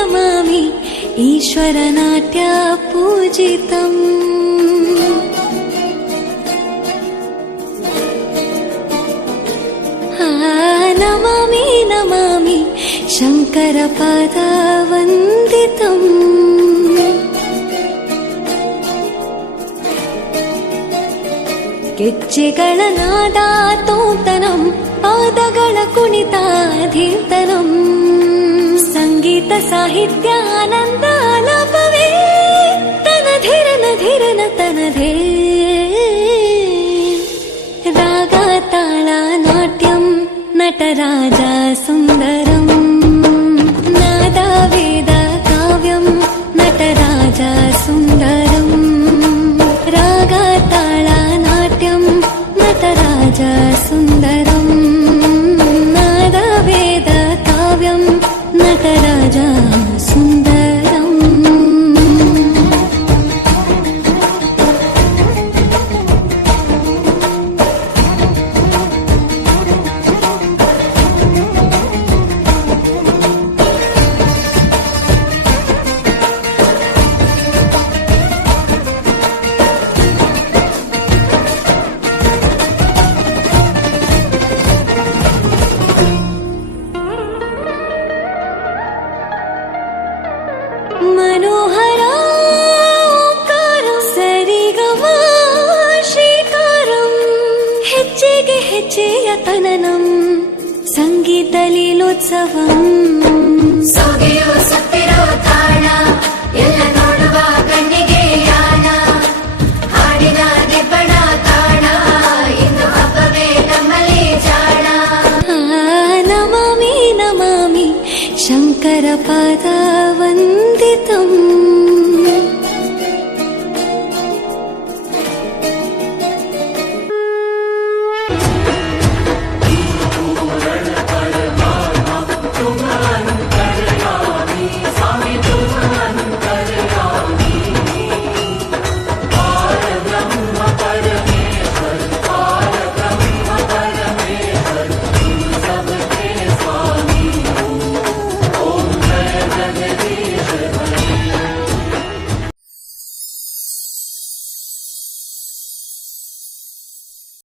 नमामि ईश्वरनाट्य पूजितम् नमामि नमामि शङ्करपादवन्दितम् ಗೆಜ್ಜೆಗಳ ನಾದ ತೋಂತನಂ ಪಾದಗಳ ಕುಣಿತಾಧೀರ್ತನಂ ಸಂಗೀತ ಸಾಹಿತ್ಯ ಆನಂದ ಆಲಾಪವೇ ತನಧಿರನ ಧಿರನ ತನಧೇ ರಾಗ ತಾಳ ನಾಟ್ಯಂ ನಟರಾಜ ಸುಂದರಂ ನಾದ ವೇದ ಕಾವ್ಯಂ ನಟರಾಜ ಸುಂದರಂ ರಾಗ ತಾಳ ನಾಟ್ಯಂ ನಟರಾಜ ಸುಂದರಂ ನಾದ ವೇದ ಕಾವ್ಯಂ ನಟರಾಜ ಸುಂದರಂ मनोहर ओंकारं सरिगमा ಶ್ರೀಕಾರಂ ಹೆಜ್ಜೆಗೆ ಹೆಜ್ಜೆಯ ತನನಂ ಸಂಗೀತ ಲೀಲೋತ್ಸವಂ ಸೊಗೆಯೋ ಸತ್ತಿರೋ ತಾಣ ಎಲ್ಲ ನೋಡುವ ಕಣ್ಣಿಗೆ ಯಾನ ಹಾಡಿನ ದಿಬ್ಬಣ ತಾಣ ಇಂದು ಹಬ್ಬವೇ ನಮ್ಮಲ್ಲಿ ಜಾಣ ನಮಾಮಿ ನಮಾಮಿ ಶಂಕರ ಪಾದ